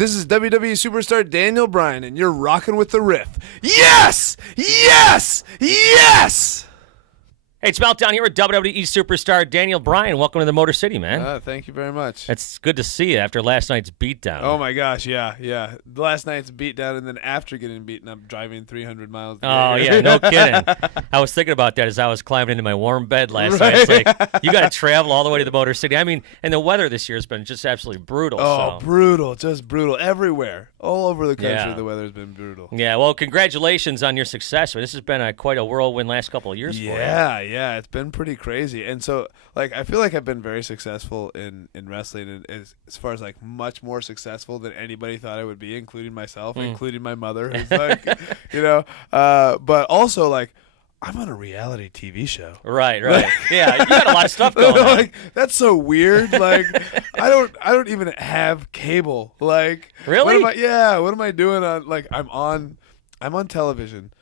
This is WWE Superstar Daniel Bryan, and you're rocking with the riff. Yes! Yes! Yes! Hey, it's Meltdown here with WWE Superstar Daniel Bryan. Welcome to the Motor City, man. Thank you very much. It's good to see you after last night's beatdown. Oh, my gosh, yeah. Last night's beatdown, and then after getting beaten up, driving 300 miles. Oh, yeah, no kidding. I was thinking about that as I was climbing into my warm bed last night. It's like, you got to travel all the way to the Motor City. I mean, and the weather this year has been just absolutely brutal. Oh, so. brutal, just brutal. Everywhere. All over the country, Yeah. The weather's been brutal. Yeah, well, congratulations on your success. This has been quite a whirlwind last couple of years for you. Yeah, it's been pretty crazy. And so, like, I feel like I've been very successful in wrestling, and as far as, like, much more successful than anybody thought I would be, including myself, including my mother, who's like, but also, like, I'm on a reality TV show. Right. Yeah, you got a lot of stuff going on. Like, that's so weird. Like, I don't even have cable. Like, really? What am I doing on? Like, I'm on television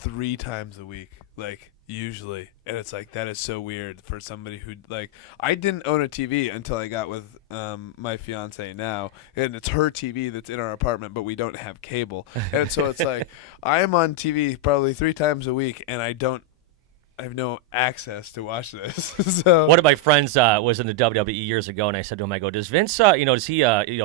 3 times a week. Like, usually, and it's like, that is so weird for somebody who, like, I didn't own a TV until I got with my fiance now, and it's her TV that's in our apartment, but we don't have cable, and so it's like I am on TV probably 3 times a week, and I have no access to watch this. So one of my friends was in the WWE years ago, and I said to him, I go, does Vince, does he,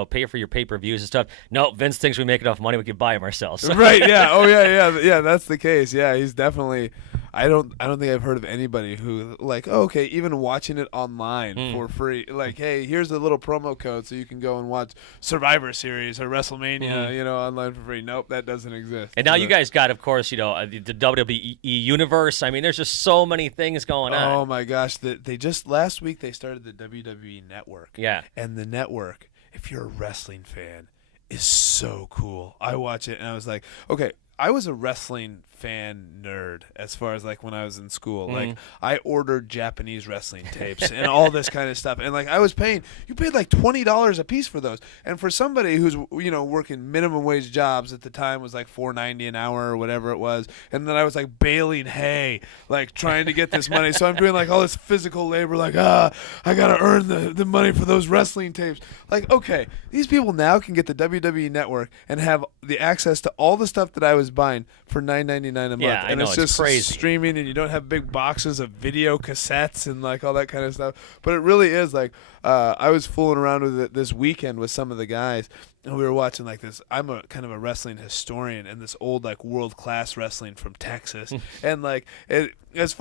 pay for your pay-per-views and stuff? No, Vince thinks we make enough money we can buy them ourselves. Right? Yeah. Oh yeah. That's the case. Yeah, he's definitely. I don't think I've heard of anybody who, like, even watching it online for free. Like, hey, here's a little promo code so you can go and watch Survivor Series or WrestleMania, online for free. Nope, that doesn't exist. And now you guys got, of course, the WWE Universe. I mean, there's just so many things going on. Oh my gosh, they just last week they started the WWE Network. Yeah. And the network, if you're a wrestling fan, is so cool. I watch it and I was like, okay, I was a wrestling fan nerd as far as, like, when I was in school. Like, I ordered Japanese wrestling tapes and all this kind of stuff, and, like, you paid like $20 a piece for those, and for somebody who's working minimum wage jobs at the time was like $4.90 an hour or whatever it was, and then I was like baling hay, like, trying to get this money, so I'm doing like all this physical labor, like, I gotta earn the money for those wrestling tapes. Like, okay, these people now can get the WWE Network and have the access to all the stuff that I was buying for $9.99 a month. Yeah, I know, it's just crazy. Streaming, and you don't have big boxes of video cassettes and, like, all that kind of stuff. But it really is, like, I was fooling around with it this weekend with some of the guys, and we were watching, like, this. I'm a kind of a wrestling historian, and this old, like, world-class wrestling from Texas. And, like, this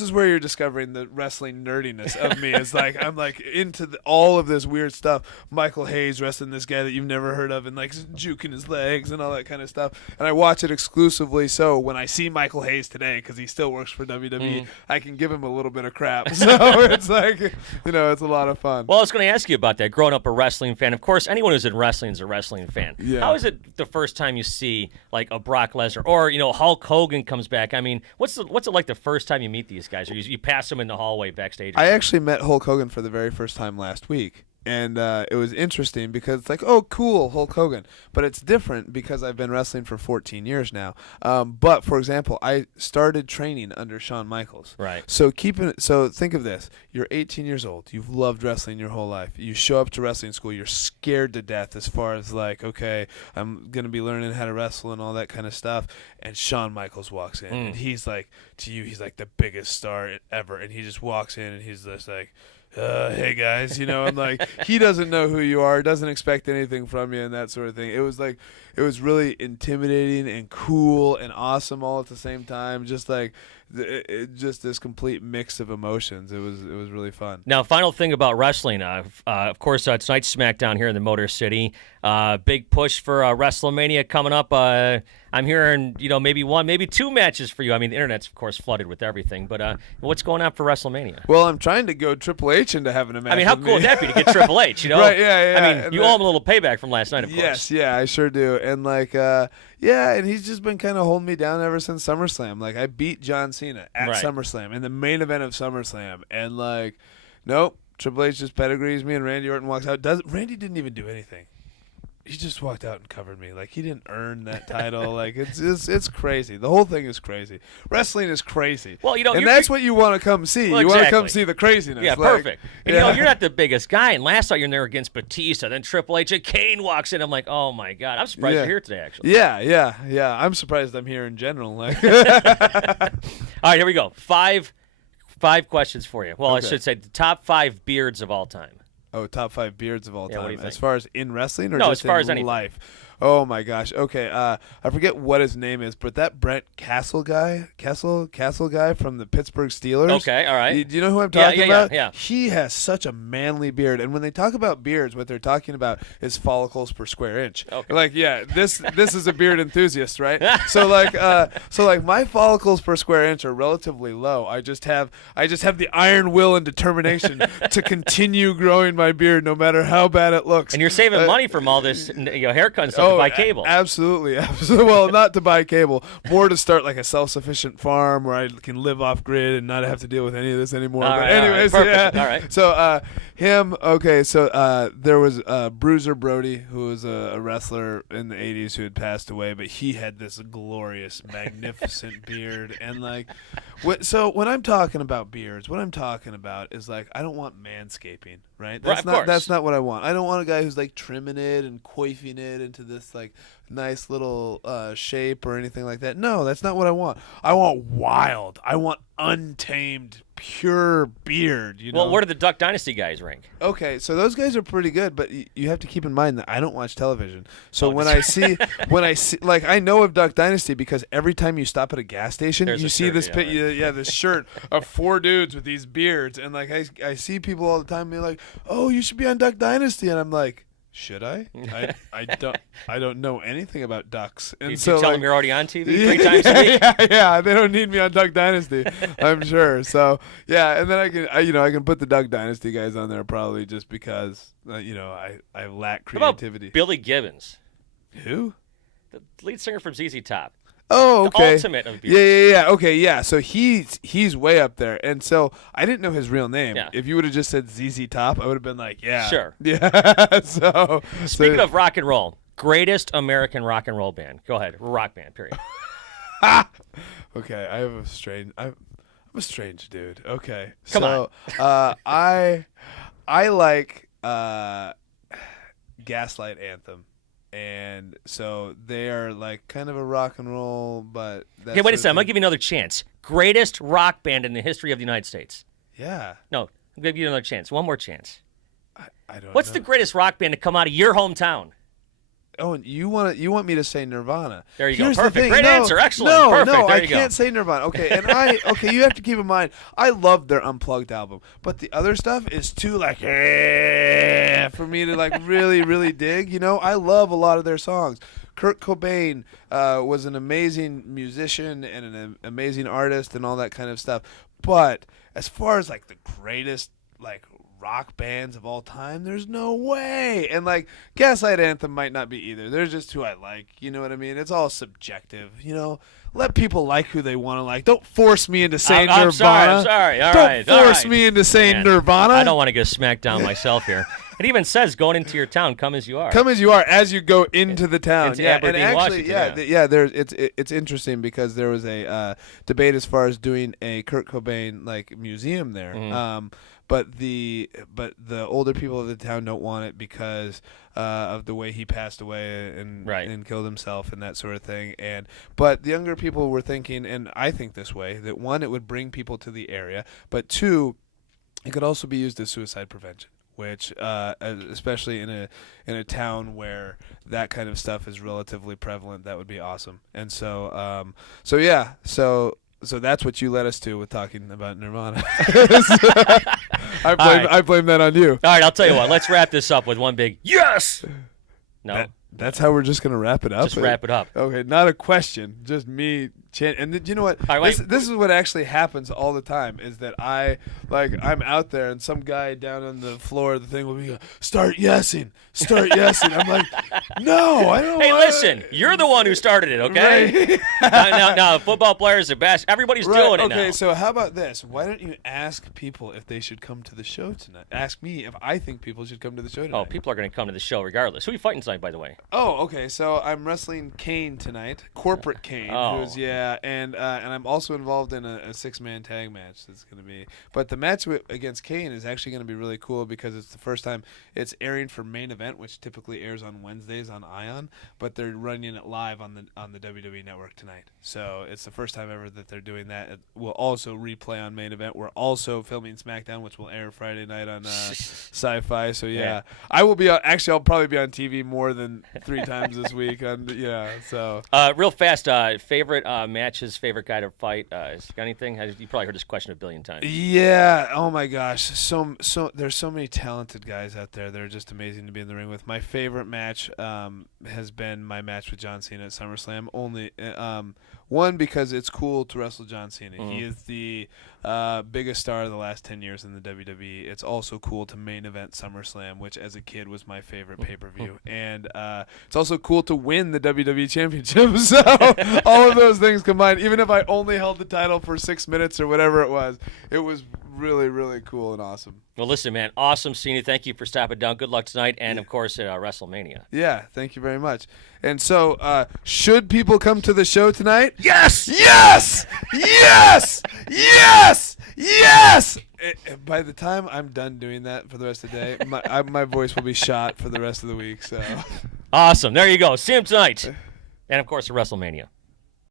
is where you're discovering the wrestling nerdiness of me. It's like, I'm, like, into all of this weird stuff. Michael Hayes wrestling this guy that you've never heard of and, like, juking his legs and all that kind of stuff. And I watch it exclusively so when I see Michael Hayes today, because he still works for WWE, I can give him a little bit of crap. So it's like, it's a lot of fun. Well, I was going to ask you about that, growing up a wrestling fan. Of course, anyone who's in wrestling is a wrestling fan. Yeah. How is it the first time you see, like, a Brock Lesnar or, Hulk Hogan comes back? I mean, what's it like the first time you meet these guys, or you pass them in the hallway backstage? I actually met Hulk Hogan for the very first time last week. And it was interesting because it's like, oh, cool, Hulk Hogan. But it's different because I've been wrestling for 14 years now. But, for example, I started training under Shawn Michaels. Right. So think of this. You're 18 years old. You've loved wrestling your whole life. You show up to wrestling school. You're scared to death as far as, like, okay, I'm going to be learning how to wrestle and all that kind of stuff. And Shawn Michaels walks in. And he's like, to you, he's like the biggest star ever. And he just walks in and he's just like, hey guys, and, like, he doesn't know who you are, doesn't expect anything from you and that sort of thing. It was really intimidating and cool and awesome all at the same time. Just like just this complete mix of emotions. It was really fun. Now, final thing about wrestling. Of course, tonight's SmackDown here in the Motor City. Big push for WrestleMania coming up. I'm hearing, maybe 1, maybe 2 matches for you. I mean, the internet's, of course, flooded with everything. But what's going on for WrestleMania? Well, I'm trying to go Triple H into having a match. I mean, how cool would that be to get Triple H, Right, yeah. I mean, you owe him a little payback from last night, of course. Yes, yeah, I sure do. And, like, and he's just been kind of holding me down ever since SummerSlam. Like, I beat John Cena at SummerSlam, in the main event of SummerSlam. And, like, nope, Triple H just pedigrees me and Randy Orton walks out. Randy didn't even do anything. just walked out and covered me. Like, he didn't earn that title. Like, it's crazy. The whole thing is crazy. Wrestling is crazy. Well, and that's what you want to come see. Well, you want to exactly. come see the craziness. Yeah, like, perfect. And, you're not the biggest guy. And last night you're there against Batista. Then Triple H and Kane walks in. I'm like, oh, my God. I'm surprised you're here today, actually. Yeah. I'm surprised I'm here in general. Like, all right, here we go. Five questions for you. Well, Okay. I should say the top 5 beards of all time. Oh, top 5 beards of all Yeah, what do time. you think? As far as in wrestling or No, just as far in as anything. life? Oh my gosh. Okay. I forget what his name is, but that Brent Castle guy from the Pittsburgh Steelers. Okay, all right. Do you know who I'm talking about? Yeah. He has such a manly beard, and when they talk about beards, what they're talking about is follicles per square inch. Okay. Like, yeah, this is a beard enthusiast, right? So like my follicles per square inch are relatively low. I just have the iron will and determination to continue growing my beard no matter how bad it looks. And you're saving money from all this haircut and stuff to buy cable. Absolutely. Well, not to buy cable, more to start like a self-sufficient farm where I can live off grid and not have to deal with any of this anymore. All But right, anyways, all right, perfect. yeah. All right. So him. Okay. So there was Bruiser Brody, who was a wrestler in the '80s who had passed away, but he had this glorious, magnificent beard. And like, so when I'm talking about beards, what I'm talking about is like, I don't want manscaping, right? Right, of course. That's not what I want. I don't want a guy who's like trimming it and coiffing it into this like nice little shape or anything like that. No, that's not what I want. I want wild. I want untamed, pure beard. You know. Well, where do the Duck Dynasty guys rank? Okay, so those guys are pretty good, but you have to keep in mind that I don't watch television. So Oh, when I see, like, I know of Duck Dynasty because every time you stop at a gas station, There's you a see shirt, this, yeah, right. this shirt of 4 dudes with these beards, and like I see people all the time being like, "Oh, you should be on Duck Dynasty," and I'm like, should I? I don't know anything about ducks. And You so tell them you're already on TV 3 times a week? yeah, they don't need me on Duck Dynasty, I'm sure. So yeah, and then I can put the Duck Dynasty guys on there probably just because I lack How about creativity. Billy Gibbons, Who? the lead singer from ZZ Top. Oh, okay. The ultimate of beards. Yeah. Okay, yeah. So he's way up there, and so I didn't know his real name. Yeah. If you would have just said ZZ Top, I would have been like, yeah, Sure. yeah. So Speaking of rock and roll, greatest American rock and roll band. Go ahead, rock band. Period. okay, I'm a strange dude. Okay, Come on. I like Gaslight Anthem. And so they are like kind of a rock and roll, but that's Okay, wait a second. I'm going to give you another chance. Greatest rock band in the history of the United States. Yeah. No, I'm going to give you another chance. One more chance. I don't What's know. the greatest rock band to come out of your hometown? Oh, and you want me to say Nirvana? There you go. Here's the Perfect. thing. Great No, answer. Excellent. No, Perfect. no, There I you go. can't say Nirvana. Okay, and you have to keep in mind, I love their Unplugged album, but the other stuff is too like for me to like really, really dig. You know, I love a lot of their songs. Kurt Cobain was an amazing musician and an amazing artist and all that kind of stuff. But as far as like the greatest like rock bands of all time, there's no way. And like Gaslight Anthem might not be either. They're just who I like. You know what I mean? It's all subjective. You know, let people like who they want to like. Don't force me into saying I'm Nirvana. sorry. All Don't right. force me into saying Man, Nirvana. I don't want to get smacked down myself here. It even says going into your town, come as you are. Come as you are, as you go into the town. Into Yeah, and Aberdeen, actually, Washington, There's it's interesting because there was a debate as far as doing a Kurt Cobain like museum there. Mm-hmm. But the older people of the town don't want it because of the way he passed away and killed himself and that sort of thing. But the younger people were thinking, and I think this way, that one, it would bring people to the area, but two, it could also be used as suicide prevention. Which, especially in a town where that kind of stuff is relatively prevalent, that would be awesome. And so that's what you led us to with talking about Nirvana. I blame that on you. All right, I'll tell you what. Let's wrap this up with one big yes. No. That's how we're just gonna wrap it up. Just wrap it up. Okay, not a question, just me. And you know what? All right, this is what actually happens all the time. Is that I'm out there and some guy down on the floor of the thing will be start yesing. I'm like, no, I don't. Hey, listen, you're the one who started it, okay? Right. now, football players are best. Everybody's doing it now. Okay, so how about this? Why don't you ask people if they should come to the show tonight? Ask me if I think people should come to the show tonight. Oh, people are going to come to the show regardless. Who are you fighting tonight, by the way? Oh, okay. So I'm wrestling Kane tonight, Corporate Kane, who's and I'm also involved in a 6-man tag match. That's gonna be, but the match against Kane is actually gonna be really cool because it's the first time it's airing for Main Event, which typically airs on Wednesdays on Ion, but they're running it live on the WWE Network tonight. So it's the first time ever that they're doing that. It will also replay on Main Event. We're also filming SmackDown, which will air Friday night on Sci-Fi. So yeah, I will be actually I'll probably be on TV more than 3 times this week. So real fast, favorite matches, favorite guy to fight. Is there anything? You probably heard this question a billion times. Yeah. Oh my gosh. So there's so many talented guys out there. They're just amazing to be in the ring with. My favorite match has been my match with John Cena at SummerSlam. Only one, because it's cool to wrestle John Cena. Mm-hmm. He is the biggest star of the last 10 years in the WWE. It's also cool to main event SummerSlam, which as a kid was my favorite pay-per-view. And it's also cool to win the WWE Championship. So all of those things combined, even if I only held the title for 6 minutes or whatever it was really, really cool and awesome. Well, listen, man, awesome seeing you. Thank you for stopping down. Good luck tonight, and, of course, at WrestleMania. Yeah, thank you very much. And so, should people come to the show tonight? Yes! Yes! Yes! Yes! Yes! By the time I'm done doing that for the rest of the day, my voice will be shot for the rest of the week. So, awesome. There you go. See him tonight. And, of course, at WrestleMania.